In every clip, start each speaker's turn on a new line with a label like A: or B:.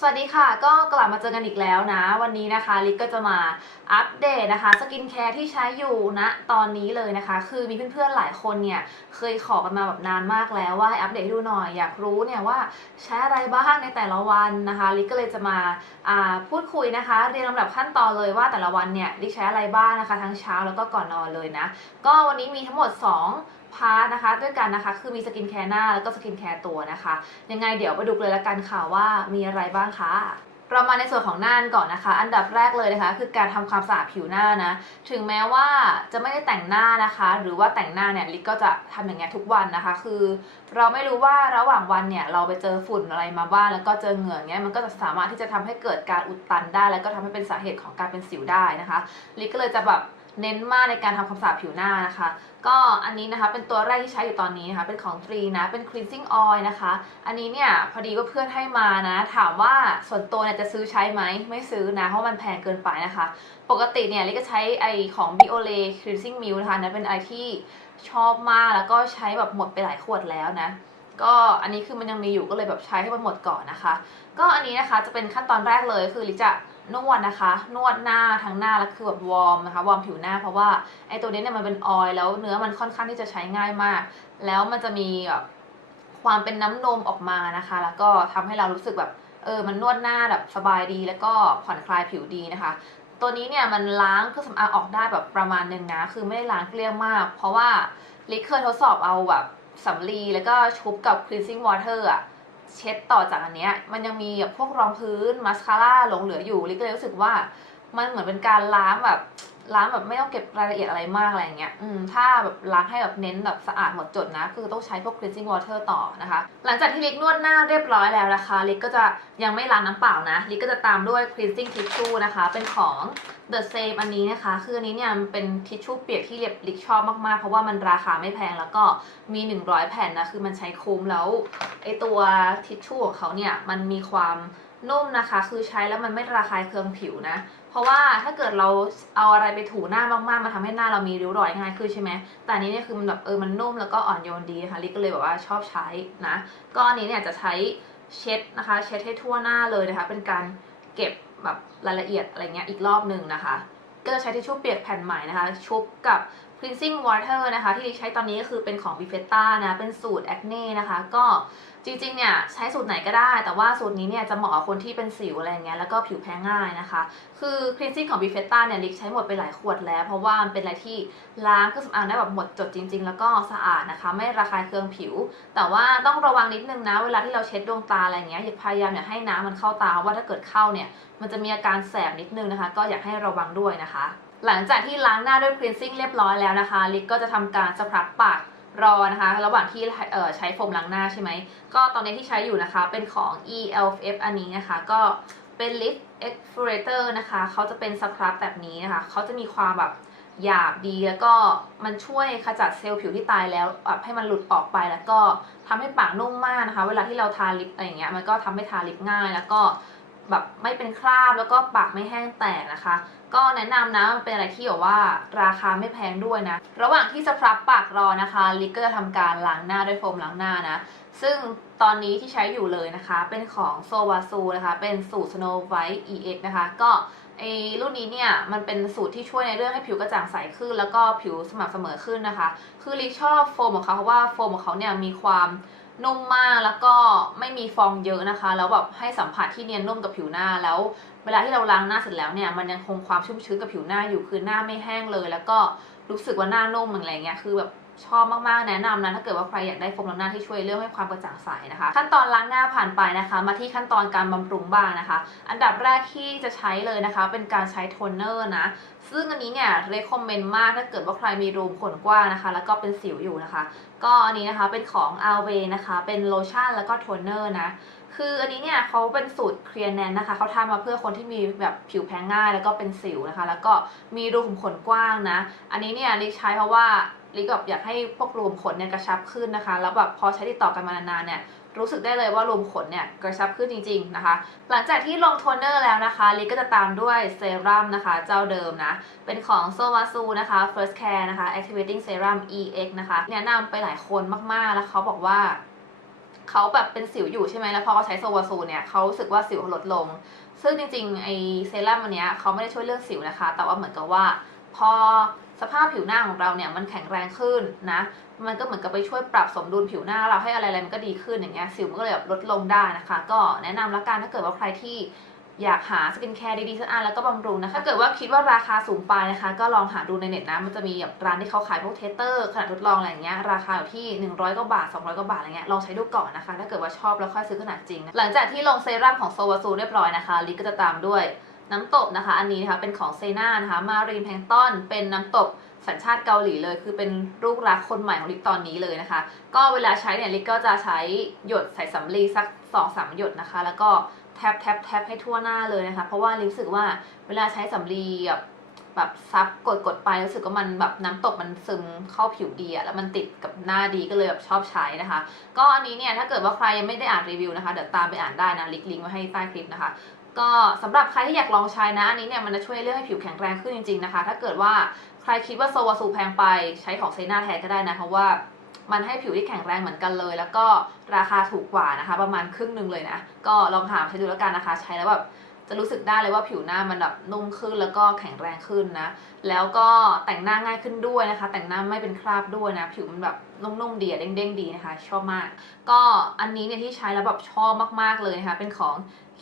A: สวัสดีค่ะก็กลับมาเจอกันอีกแล้วนะ วันนี้นะคะลิกก็จะมาอัปเดตนะคะสกินแคร์ที่ใช้อยู่ณตอนนี้เลยนะคะ คือมีเพื่อนๆหลายคนเนี่ยเคยขอกันมาแบบนานมากแล้วว่าให้อัปเดตให้ดูหน่อยอยากรู้เนี่ยว่าใช้อะไรบ้างในแต่ละวันนะคะลิกก็เลยจะมาอ่าพูดคุยนะคะ เรียนลำดับขั้นตอนเลยว่าแต่ละวันเนี่ยลิกใช้อะไรบ้างนะคะ ทั้งเช้าแล้วก็ก่อนนอนเลยนะ ก็วันนี้มีทั้งหมด 2 พาร์ทนะคะด้วยกันนะคะ คือมีสกินแคร์หน้าแล้วก็สกินแคร์ตัวนะคะ ยังไงเดี๋ยวไปดูเลยละกันค่ะว่ามีอะไรบ้างคะเรามาในส่วนของหน้ากันก่อนนะคะ อันดับแรกเลยนะคะ คือการทำความสะอาดผิวหน้านะ ถึงแม้ว่าจะไม่ได้แต่งหน้านะคะ หรือว่าแต่งหน้าเนี่ยลิกก็จะทำอย่างเงี้ยทุกวันนะคะ คือเราไม่รู้ว่าระหว่างวันเนี่ยเราไปเจอฝุ่นอะไรมาบ้างแล้วก็เจอเหงื่อเงี้ยมันก็จะสามารถที่จะทำให้เกิดการอุดตันได้ แล้วก็ทำให้เป็นสาเหตุของการเป็นสิวได้นะคะ ลิกก็เลยจะแบบ เน้นมากในการทำความสะอาดผิวหน้านะคะ ก็อันนี้นะคะเป็นตัวแรกที่ใช้อยู่ตอนนี้นะคะ เป็นของฟรีนะ เป็น cleansing oil นะคะ อันนี้เนี่ยพอดีว่าเพื่อนให้มานะ ถามว่าส่วนตัวเนี่ยจะซื้อใช้ไหม ไม่ซื้อนะ เพราะมันแพงเกินไปนะคะ ปกติเนี่ยลิก็ใช้ไอของ Biolay cleansing milk นะคะนนั้นเป็นไอที่ชอบมากแล้วก็ใช้แบบหมดไปหลายขวดแล้วนะก็อันนี้คือมันยังมีอยู่ก็เลยแบบใช้ให้มันหมดก่อนนะคะ ก็อันนี้นะคะจะเป็นขั้นตอนแรกเลยคือลิจะ นวดนะคะ นวดหน้าทั้งหน้าแล้วคือแบบวอร์มนะคะวอร์มผิวหน้าเพราะว่าไอตัวนี้เนี่ยมันเป็นออยล์แล้วเนื้อมันค่อนข้างที่จะใช้ง่ายมาก แล้วมันจะมีแบบความเป็นน้ำนมออกมานะคะ แล้วก็ทำให้เรารู้สึกแบบเออมันนวดหน้าแบบสบายดีแล้วก็ผ่อนคลายผิวดีนะคะ ตัวนี้เนี่ยมันล้างเครื่องสำอางออกได้แบบประมาณหนึ่งนะคือไม่ได้ล้างเกลี้ยงมาก เพราะว่าลิเคยทดสอบเอาแบบสำลีแล้วก็ชุบกับ cleansing water อะ เช็ดต่อจากอันเนี้ยมันยังมีแบบพวกรองพื้นมาสคาร่าหลงเหลืออยู่ลิก็เลยรู้สึกว่า มันเหมือนเป็นการล้างแบบล้างแบบไม่ต้องเก็บรายละเอียดอะไรมากอะไรอย่างเงี้ย อืม ถ้าแบบล้างให้แบบเน้นแบบสะอาดหมดจดนะ คือต้องใช้พวก cleansing water ต่อนะคะ หลังจากที่ลิกนวดหน้าเรียบร้อยแล้วนะคะ ลิกก็จะยังไม่ล้างน้ำเปล่านะ ลิกก็จะตามด้วย cleansing tissue นะคะ เป็นของ The Same อันนี้นะคะ คืออันนี้เนี่ยมันเป็นทิชชู่เปียกที่ลิกชอบมากๆ เพราะว่ามันราคาไม่แพงแล้วก็มี 100 แผ่นนะ คือมันใช้คุ้มแล้วไอตัวทิชชู่ของเขาเนี่ยมันมีความ นุ่มนะคะ คือใช้แล้วมันไม่ระคายเคืองผิวนะ เพราะว่าถ้าเกิดเราเอาอะไรไปถูหน้ามากๆมันทำให้หน้าเรามีริ้วรอยง่ายขึ้นใช่ไหมแต่นี้เนี่ยคือมันแบบเออมันนุ่มแล้วก็อ่อนโยนดีนะคะลิกก็เลยแบบว่าชอบใช้นะ ก็อันนี้เนี่ยจะใช้เช็ดนะคะ เช็ดให้ทั่วหน้าเลยนะคะ เป็นการเก็บแบบรายละเอียดอะไรเงี้ยอีกรอบหนึ่งนะคะ ก็จะใช้ทิชชู่เปียกแผ่นใหม่นะคะ ชุบกับ cleansing water นะคะ ที่ลิกใช้ตอนนี้ก็คือเป็นของ b i f e t a นะ เป็นสูตร acne นะคะ ก็ จริงๆ เนี่ยใช้สูตรไหนก็ได้ แต่ว่าสูตรนี้เนี่ยจะเหมาะกับคนที่เป็นสิวอะไรเงี้ยแล้วก็ผิวแพ้ง่ายนะคะ คือ cleansing ของ b i f e t a เนี่ยลิกใช้หมดไปหลายขวดแล้ว เพราะว่ามันเป็นอะไรที่ล้างเครื่องสำอางได้แบบหมดจดจริง ๆ แล้วก็สะอาดนะคะ ไม่ระคายเคืองผิว แต่ว่าต้องระวังนิดนึงนะ เวลาที่เราเช็ดดวงตาอะไรเงี้ยอย่าพยายามอย่าให้น้ำมันเข้าตาว่าถ้าเกิดเข้าเนี่ยมันจะมีอาการแสบนิดนึงนะคะ ก็อยากให้ระวังด้วยนะคะ หลังจากที่ล้างหน้าด้วย cleansing เรียบร้อยแล้วนะคะ ลิกก็จะทำการสครับปาก รอนะคะ ระหว่างที่ใช้โฟมล้างหน้าใช่ไหม ก็ตอนนี้ที่ใช้อยู่นะคะ เป็นของ ELF อันนี้นะคะ ก็เป็น Lift Exfoliator นะคะ เขาจะเป็นสครับแบบนี้นะคะ เขาจะมีความแบบหยาบดีแล้วก็มันช่วยขจัดเซลล์ผิวที่ตายแล้วแบบให้มันหลุดออกไปแล้วก็ทำให้ปากนุ่มมากนะคะ เวลาที่เราทาลิปอะไรอย่างเงี้ยมันก็ทำให้ทาลิปง่าย แล้วก็ แบบไม่เป็นคราบแล้วก็ปากไม่แห้งแตกนะคะ ก็แนะนำนะมันเป็นอะไรที่แบบว่าราคาไม่แพงด้วยนะ ระหว่างที่สครับปากรอนะคะ ลิกก็จะทำการล้างหน้าด้วยโฟมล้างหน้านะ ซึ่งตอนนี้ที่ใช้อยู่เลยนะคะ เป็นของโซวาซูนะคะ เป็นสูตร Snow White EX นะคะ ก็ไอรุ่นนี้เนี่ยมันเป็นสูตรที่ช่วยในเรื่องให้ผิวกระจ่างใสขึ้น แล้วก็ผิวสม่ำเสมอขึ้นนะคะ คือลิกชอบโฟมของเขาเพราะว่าโฟมของเขาเนี่ยมีความ นุ่มมากแล้วก็ไม่มีฟองเยอะนะคะ แล้วแบบให้สัมผัสที่เนียนนุ่มกับผิวหน้าแล้ว เวลาที่เราล้างหน้าเสร็จแล้วเนี่ยมันยังคงความชุ่มชื้นกับผิวหน้าอยู่คือหน้าไม่แห้งเลย แล้วก็รู้สึกว่าหน้านุ่มอะไรเงี้ยคือแบบ ชอบมากๆแนะนำนะถ้าเกิดว่าใครอยากได้โฟมล้างหน้าที่ช่วยเรื่องให้ความกระจ่างใสนะคะ ขั้นตอนล้างหน้าผ่านไปนะคะ มาที่ขั้นตอนการบำรุงบ้างนะคะ อันดับแรกที่จะใช้เลยนะคะ เป็นการใช้โทนเนอร์นะซึ่งอันนี้เนี่ยเรคคอมเมนต์มากถ้าเกิดว่าใครมีรูมขนกว้างนะคะ แล้วก็เป็นสิวอยู่นะคะ ก็อันนี้นะคะเป็นของ a l w a y นะคะ เป็นโลชั่นแล้วก็โทนเนอร์นะคืออันนี้เนี่ยเขาเป็นสูตรเคลียร์แนนนะคะเขาทำมาเพื่อคนที่มีแบบผิวแพ้ง่าย แล้วก็เป็นสิวนะคะ แล้วก็มีรูขุมขนกว้างนะ อันนี้เนี่ยลิกใช้เพราะว่า ลิกแบบอยากให้พวกรูมขนเนี่ยกระชับขึ้นนะคะ แล้วแบบพอใช้ติดต่อกันมานานๆเนี่ยรู้สึกได้เลยว่ารูมขนเนี่ยกระชับขึ้นจริง ๆนะคะ หลังจากที่ลงโทนเนอร์แล้วนะคะ ลิกก็จะตามด้วยเซรั่มนะคะ เจ้าเดิมนะ เป็นของโซวาซูนะคะ First Care นะคะ Activating Serum EX นะคะแนะนำไปหลายคนมากๆแล้วเขาบอกว่าเขาแบบเป็นสิวอยู่ใช่ไหมแล้วพอเขาใช้โซวาซูเนี่ยเขารู้สึกว่าสิวลดลง ซึ่งจริงๆไอเซรั่มอันเนี้ยเขาไม่ได้ช่วยเรื่องสิวนะคะ แต่ว่าเหมือนกับว่าพอ สภาพผิวหน้าของเราเนี่ยมันแข็งแรงขึ้นนะ มันก็เหมือนกับไปช่วยปรับสมดุลผิวหน้าเราให้อะไรๆมันก็ดีขึ้นอย่างเงี้ยสิวมันก็เลยแบบลดลงได้นะคะ ก็แนะนำละกันถ้าเกิดว่าใครที่อยากหาสกินแคร์ดีๆสักอันแล้วก็บำรุงนะคะถ้าเกิดว่าคิดว่าราคาสูงไปนะคะ ก็ลองหาดูในเน็ตนะ มันจะมีแบบร้านที่เขาขายพวกเทสเตอร์ขนาดทดลองอะไรอย่างเงี้ย ราคาอยู่ที่ 100กว่าบาท 200กว่าบาทอะไรเงี้ย ลองใช้ดูก่อนนะคะ ถ้าเกิดว่าชอบแล้วค่อยซื้อขนาดจริงนะหลังจากที่ลงเซรั่มของโซวาซูเรียบร้อยนะคะ ลิกก็จะตามด้วย น้ำตบนะคะ อันนี้นะคะเป็นของเซนานะคะมารีนแพงต้นเป็นน้ำตบสัญชาติเกาหลีเลย คือเป็นลูกรักคนใหม่ของลิกตอนนี้เลยนะคะ ก็เวลาใช้เนี่ยลิกก็จะใช้หยดใส่สำลีสัก2อสามหยดนะคะ แล้วก็แทบแทบแทบให้ทั่วหน้าเลยนะคะ เพราะว่ารู้สึกว่าเวลาใช้สำลีแบบแบบซับกดกดไปรู้สึกว่ามันแบบน้ำตกมันซึมเข้าผิวดีอะแล้วมันติดกับหน้าดีก็เลยแบบชอบใช้นะคะ ก็อันนี้เนี่ยถ้าเกิดว่าใครยังไม่ได้อ่านรีวิวนะคะเดี๋ยวตามไปอ่านได้นะลิกลิงก์ไว้ให้ใต้คลิปนะคะ ก็สำหรับใครที่อยากลองใช้นะอันนี้เนี่ยมันจะช่วยเรื่องให้ผิวแข็งแรงขึ้นจริงๆนะคะ ถ้าเกิดว่าใครคิดว่าโซวาซูแพงไปใช้ของเซนาแทนก็ได้นะเพราะว่ามันให้ผิวที่แข็งแรงเหมือนกันเลย แล้วก็ราคาถูกกว่านะคะ ประมาณครึ่งหนึ่งเลยนะ ก็ลองถามใช้ดูแล้วกันนะคะ ใช้แล้วแบบ จะรู้สึกได้เลยว่าผิวหน้ามันแบบนุ่มขึ้นแล้วก็แข็งแรงขึ้นนะ แล้วก็แต่งหน้าง่ายขึ้นด้วยนะคะ แต่งหน้าไม่เป็นคราบด้วยนะ ผิวมันแบบนุ่มๆดีเด้งๆดีนะคะ ชอบมาก ก็อันนี้เนี่ยที่ใช้แล้วแบบชอบมากๆเลยนะคะ เป็นของ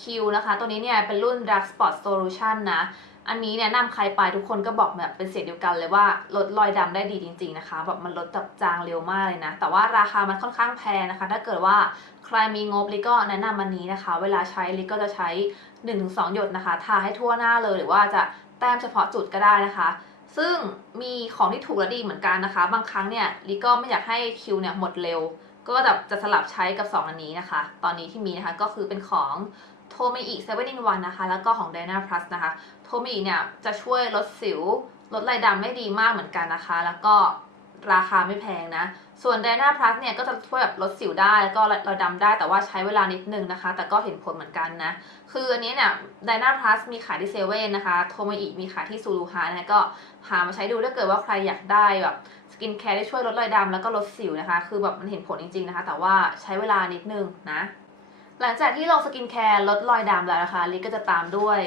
A: คิวนะคะ ตัวนี้เนี่ยเป็นรุ่น Dark Spot Solution นะ อันนี้แนะนำใครไปทุกคนก็บอกแบบเป็นเสียงเดียวกันเลยว่าลดรอยดำได้ดีจริง ๆนะคะแบบมันลดจับจางเร็วมากเลยนะ แต่ว่าราคามันค่อนข้างแพงนะคะ ถ้าเกิดว่าใครมีงบลิก็แนะนำอันนี้นะคะ เวลาใช้ลิกก็จะใช้ 1-2 หยดนะคะทาให้ทั่วหน้าเลยหรือว่าจะแต้มเฉพาะจุดก็ได้นะคะซึ่งมีของที่ถูกและดีเหมือนกันนะคะ บางครั้งเนี่ยลิก็ไม่อยากให้คิวเนี่ยหมดเร็ว ก็จะจะสลับใช้กับ 2 อันนี้นะคะ ตอนนี้ที่มีนะคะก็คือเป็นของโทเมอิเซเว่นอินวันนะคะ แล้วก็ของ Dana Plus นะคะ โทเมอิเนี่ยจะช่วยลดสิว ลดรายดำได้ดีมากเหมือนกันนะคะ แล้วก็ราคาไม่แพงนะ ส่วน Dana Plus เนี่ยก็จะช่วยแบบลดสิวได้แล้วก็รอยดำได้แต่ว่าใช้เวลานิดนึงนะคะ แต่ก็เห็นผลเหมือนกันนะ คืออันนี้เนี่ย Dana Plus มีขายที่เซเว่นนะคะ โทเมอิมีขายที่ซูรูฮานะก็หามาใช้ดูถ้าเกิดว่าใครอยากได้แบบ สกินแคร์ที่ช่วยลดรอยดำแล้วก็ลดสิวนะคะ คือแบบมันเห็นผลจริงๆนะคะ แต่ว่าใช้เวลานิดนึงนะ หลังจากที่ลงสกินแคร์ลดรอยดำแล้วนะคะลิกก็จะตามด้วย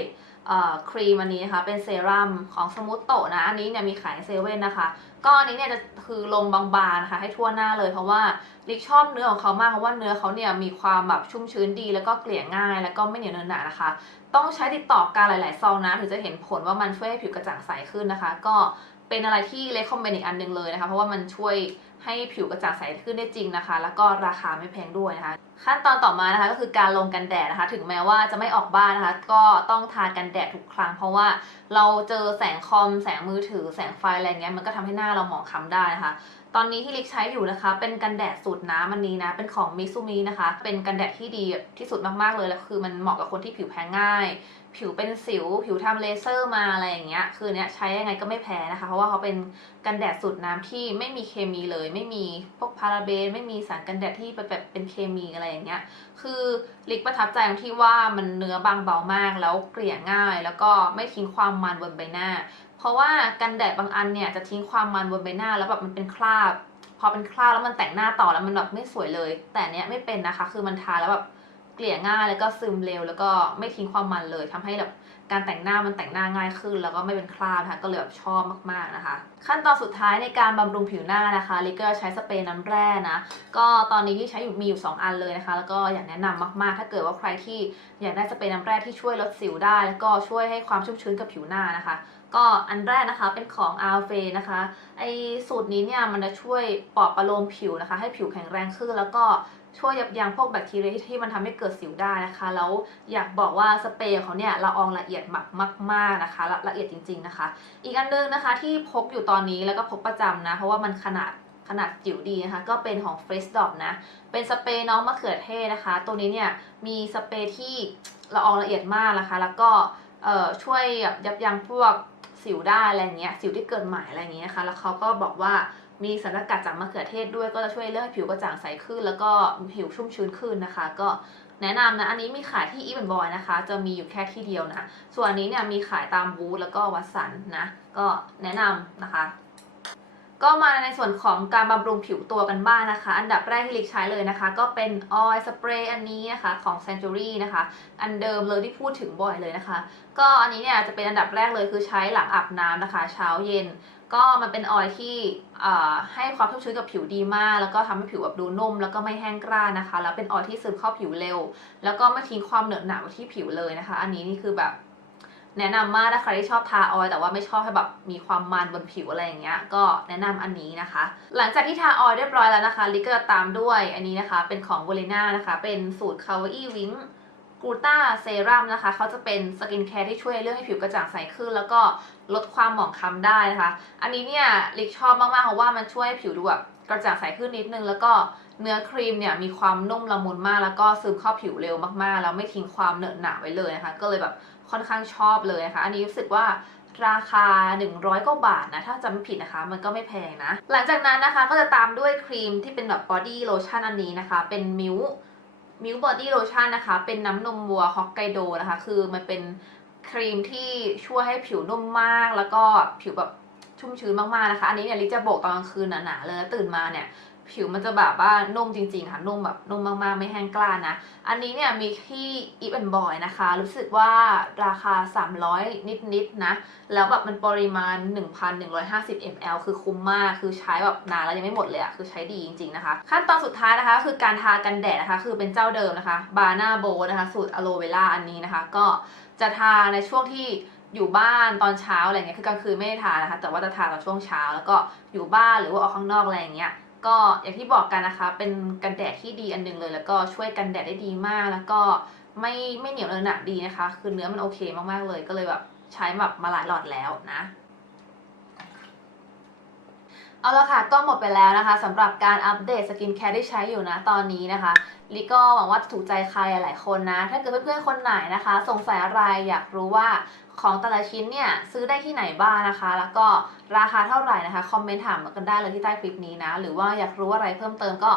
A: ครีมอันนี้นะคะ เป็นเซรั่มของสมูทโตนะ อันนี้เนี่ยมีขายในเซเว่นนะคะ ก็อันนี้เนี่ยจะคือลงบางๆนะคะ ให้ทั่วหน้าเลยเพราะว่าลิกชอบเนื้อของเขามากเพราะว่าเนื้อเขาเนี่ยมีความแบบชุ่มชื้นดีแล้วก็เกลี่ยง่าย แล้วก็ไม่เหนียวเนอะหนะนะคะ ต้องใช้ติดต่อกันหลายๆซองนะถึงจะเห็นผลว่ามันช่วยให้ผิวกระจ่างใสขึ้นนะคะ ก็ เป็นอะไรที่เลคคอมเมนอีกอันหนึงเลยนะคะ เพราะว่ามันช่วยให้ผิวกระจ่างใสขึ้นได้จริงนะคะ แล้วก็ราคาไม่แพงด้วยนะคะ ขั้นตอนต่อมานะคะก็คือการลงกันแดดนะคะ ถึงแม้ว่าจะไม่ออกบ้านนะคะ ก็ต้องทากันแดดทุกครั้ง เพราะว่าเราเจอแสงคอม แสงมือถือ แสงไฟอะไรเงี้ยมันก็ทำให้หน้าเราหมองคล้ำได้นะคะ ตอนนี้ที่ลิกใช้อยู่นะคะ เป็นกันแดดสูตรน้ำอันนี้นะ เป็นของมิซูมินะคะ เป็นกันแดดที่ดีที่สุดมากๆเลยแล้วคือมันเหมาะกับคนที่ผิวแพ้ง่าย ผิวเป็นสิว ผิวทำเลเซอร์มาอะไรอย่างเงี้ย คือเนี้ยใช้ยังไงก็ไม่แพ้นะคะ เพราะว่าเขาเป็นกันแดดสูตรน้ำที่ไม่มีเคมีเลย ไม่มีพวกพาราเบน ไม่มีสารกันแดดที่แบบเป็นเคมีอะไรอย่างเงี้ย คือลิกประทับใจตรงที่ว่ามันเนื้อบางเบามากแล้วเกลี่ยง่าย แล้วก็ไม่ทิ้งความมันบนใบหน้า เพราะว่ากันแดดบางอันเนี่ยจะทิ้งความมันบนใบหน้า แล้วแบบมันเป็นคราบ พอเป็นคราบแล้วมันแต่งหน้าต่อแล้วมันแบบไม่สวยเลย แต่เนี้ยไม่เป็นนะคะ คือมันทาแล้วแบบ เกลี่ยง่ายแล้วก็ซึมเร็ว แล้วก็ไม่ทิ้งความมันเลยทำให้แบบการแต่งหน้ามันแต่งหน้าง่ายขึ้น แล้วก็ไม่เป็นคราบนะคะก็เลยแบบชอบมากๆนะคะ ขั้นตอนสุดท้ายในการบำรุงผิวหน้านะคะลิเกก็ใช้สเปรย์น้ำแร่นะก็ตอนนี้ที่ใช้อยู่มีอยู่ 2 อันเลยนะคะ แล้วก็อยากแนะนำมากๆ ถ้าเกิดว่าใครที่อยากได้สเปรย์น้ำแร่ที่ช่วยลดสิวได้ แล้วก็ช่วยให้ความชุ่มชื้นกับผิวหน้านะคะ ก็อันแรกนะคะเป็นของ a l f a นะคะไอสูตรนี้เนี่ยมันจะช่วยปลอบประโลมผิวนะคะ ให้ผิวแข็งแรงขึ้นแล้วก็ ช่วยยับยั้งพวกแบคทีเรียที่มันทำให้เกิดสิวได้นะคะ แล้วอยากบอกว่าสเปรย์เขาเนี่ยละอองละเอียดแบบมากๆนะคะละละเอียดจริง ๆนะคะ อีกอันนึงนะคะที่พกอยู่ตอนนี้แล้วก็พกประจำนะ เพราะว่ามันขนาดขนาดจิ๋วดีนะคะ ก็เป็นของ Fresh d o p นะ เป็นสเปรย์น้องมะเขือเทศนะคะ ตัวนี้เนี่ยมีสเปรย์ที่ละอองละเอียดมากนะคะ แล้วก็ช่วยยับยั้งพวกสิวได้อะไรเงี้ย สิวที่เกิดใหม่อะไรเงี้ยนะคะ แล้วเขาก็บอกว่า มีสารสกัดจากมะเขือเทศด้วยก็จะช่วยเรื่องให้ผิวกระจ่างใสขึ้น แล้วก็ผิวชุ่มชื้นขึ้นนะคะ ก็แนะนำนะ อันนี้มีขายที่อีเวนบอยนะคะ จะมีอยู่แค่ที่เดียวนะ ส่วนอันนี้เนี่ยมีขายตามบูธแล้วก็วัดสันนะ ก็แนะนำนะคะ ก็มาในส่วนของการบำรุงผิวตัวกันบ้างนะคะ อันดับแรกที่ลิกใช้เลยนะคะ ก็เป็นออยล์สเปรย์อันนี้นะคะของ Century นะคะ อันเดิมเลยที่พูดถึงบ่อยเลยนะคะ ก็อันนี้เนี่ยจะเป็นอันดับแรกเลยคือใช้หลังอาบน้ำนะคะ เช้าเย็น ก็มันเป็นออยล์ที่ให้ความชุ่มชื้นกับผิวดีมาก แล้วก็ทำให้ผิวแบบดูนุ่ม แล้วก็ไม่แห้งกร้านนะคะ แล้วเป็นออยล์ที่ซึมเข้าผิวเร็ว แล้วก็ไม่ทิ้งความเหนอะหนะไว้ที่ผิวเลยนะคะ อันนี้นี่คือแบบแนะนำมากถ้าใครที่ชอบทาออยล์แต่ว่าไม่ชอบให้แบบมีความมันบนผิวอะไรอย่างเงี้ยก็แนะนำอันนี้นะคะ หลังจากที่ทาออยล์เรียบร้อยแล้วนะคะลิกก็จะตามด้วยอันนี้นะคะ เป็นของ v o l e n a นะคะ เป็นสูตร c o v e r e Wing ก u ต้าเซรั่มนะคะ เขาจะเป็นสกินแคร์ที่ช่วยเรื่องให้ผิวกระจ่างใสขึ้น แล้วก็ลดความหมองคล้ำได้นะคะ อันนี้เนี่ยลิกชอบมากๆเพราะว่ามันช่วยให้ผิวดูแบบกระจ่างใสขึ้นนิดนึง แล้วก็เนื้อครีมเนี่ยมีความนุ่มละมุนมาก แล้วก็ซึมเข้าผิวเร็วมากๆ แล้วไม่ทิ้งความเหนอะหนะไว้เลยนะคะ ก็เลยแบบค่อนข้างชอบเลยนะคะ อันนี้รู้สึกว่าราคา 100กว่าบาทนะ ถ้าจำไม่ผิดนะคะ มันก็ไม่แพงนะ หลังจากนั้นนะคะก็จะตามด้วยครีมที่เป็นแบบบอดี้โลชั่นอันนี้นะคะ เป็นมิว มิวบอดี้โลชั่นนะคะ เป็นน้ำนมวัวฮอกไกโดนะคะ คือมันเป็นครีมที่ช่วยให้ผิวนุ่มมาก แล้วก็ผิวแบบชุ่มชื้นมากๆนะคะ อันนี้เนี่ยลิจะโบกตอนกลางคืนหนาๆเลยแล้วตื่นมาเนี่ย ผิวมันจะแบบว่านุ่มจริงๆค่ะนุ่มแบบนุ่มมากๆ ไม่แห้งกร้านะ อันนี้เนี่ยมีที่ e v e n Boy นะคะ รู้สึกว่าราคา 300 นิดๆนะ แล้วแบบมันปริมาณ 1,150 ml คือคุ้มมาก คือใช้แบบนานแล้วยังไม่หมดเลยอะคือใช้ดีจริงๆนะคะ ขั้นตอนสุดท้ายนะคะ คือการทากันแดดนะคะ คือเป็นเจ้าเดิมนะคะบานาโบนะคะสูตรอะโลเวล่าอันนี้นะคะ ก็จะทาในช่วงที่อยู่บ้านตอนเช้าอะไรเงี้ยคือกลางคืนไม่ได้ทานะคะ แต่ว่าจะทาตอนช่วงเช้า แล้วก็อยู่บ้านหรือว่าออกข้างนอกอะไรอย่างเงี้ย ก็อย่างที่บอกกันนะคะ เป็นกันแดดที่ดีอันหนึงเลย แล้วก็ช่วยกันแดดได้ดีมาก แล้วก็ไม่ไม่เหนียวเนอะหนักดีนะคะ คือเนื้อมันโอเคมากๆเลย ก็เลยแบบใช้แบบมาหลายหลอดแล้วนะ เอาละค่ะก็หมดไปแล้วนะคะสำหรับการอัปเดตสกินแคร์ที่ใช้อยู่นะตอนนี้นะคะลิก็หวังว่าจะถูกใจใครหลายคนนะ ถ้าเกิดเพื่อนๆคนไหนนะคะ สงสัยอะไรอยากรู้ว่าของแต่ละชิ้นเนี่ยซื้อได้ที่ไหนบ้างนะคะ แล้วก็ราคาเท่าไหร่นะคะคอมเมนต์ถามกันได้เลยที่ใต้คลิปนี้นะ หรือว่าอยากรู้อะไรเพิ่มเติมก็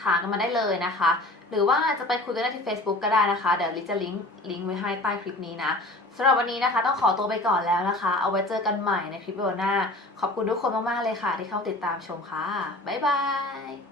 A: ถามกันมาได้เลยนะคะ หรือว่าจะไปคุยกันได้ที่ Facebook ก็ได้นะคะ เดี๋ยวลิจะลิงก์ลิงก์ไว้ให้ใต้คลิปนี้นะสำหรับวันนี้นะคะ ต้องขอตัวไปก่อนแล้วนะคะ เอาไว้เจอกันใหม่ในคลิปวิดีโอหน้า ขอบคุณทุกคนมาก ๆ เลยค่ะ ที่เข้าติดตามชมค่ะ บ๊ายบาย